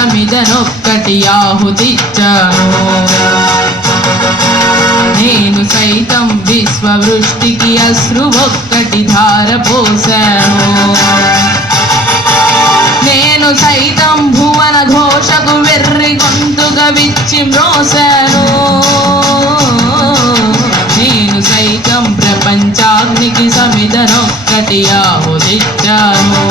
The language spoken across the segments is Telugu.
సమిదనొక్కటి ఆహుతిచ్చాను. నేను సైతం విశ్వవృష్టికి అశ్రు ఒక్కటి ధారపోశాను. నేను సైతం భువన ఘోషకు వెర్రి గొంతుగా విచ్చి మ్రోశాను. నేను సైతం ప్రపంచాగ్నికి సమిదనొక్కటి ఆహుతిచ్చాను.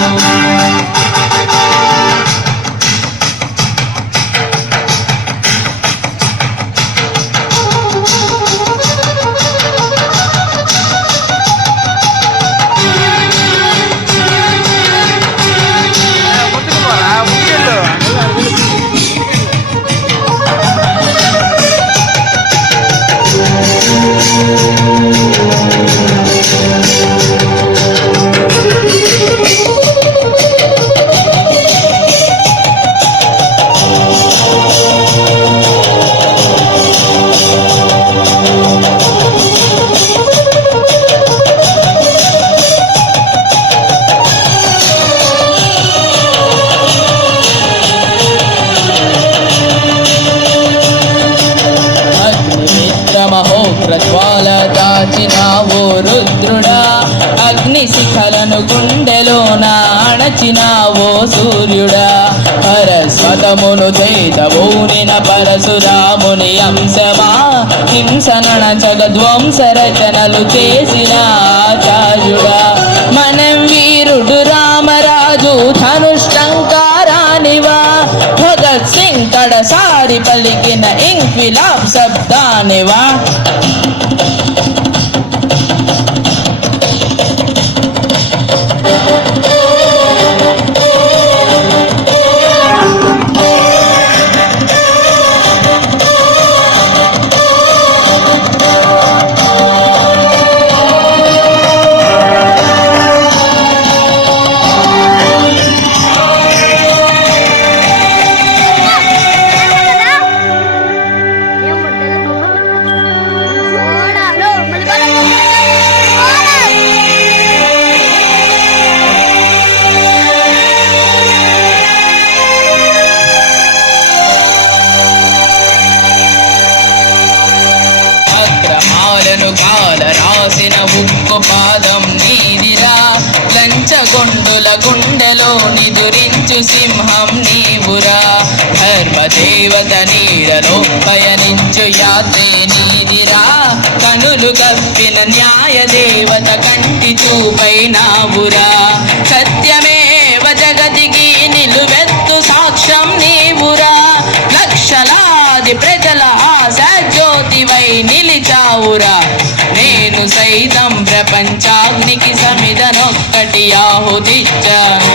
మహోగ్రజ్వాల దాచినావో రుద్రుడా, అగ్ని శిఖలను గుండెలోన అణచినావో సూర్యుడా. పరస్వతమును చేతబూనిన పరశురాముని అంశమా, హింసనణచగ ధ్వంస రచనలు చేసిన ఆచార్యుడా. మనం వీరుడు రామరాజు ధనుష్టంకారానివా, భగత్ సింగ్ తడసారి పలికిన ఇంక్విలాబ్ శబ్దానివా. కాల రాసిన ఉక్కు పాదం నీదిరా, లంచగొండుల గుండెలో నిదురించు సింహం నీవురా. ధర్మదేవత నీడలో పయనించు యాత్రే నీదిరా, కనులు కప్పిన న్యాయ దేవత కంటి చూపై నావురా. సత్యమేవ జగతికి నిలువెత్తు సాక్ష్యం నీవురా, లక్షలాది ప్రజల ఆశా జ్యోతివై నిలిచావురా. నేను సైతం ప్రపంచాగ్నికి సమిదనొక్కటి ఆహుతిచ్చాను.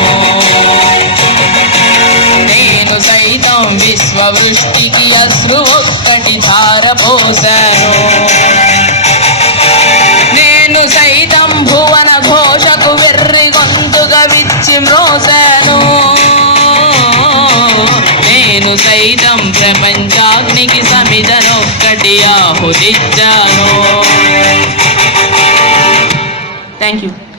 నేను సైతం విశ్వవృష్టికి అశ్రు ఒక్కటి ధారపోశాను. నేను సైతం భువన ఘోషకు వెర్రి గొంతుగా విచ్చి మ్రోశాను. నేను సైతం ప్రపంచాగ్నికి సమిదనొక్కటి ఆహుతిచ్చాను. Thank you.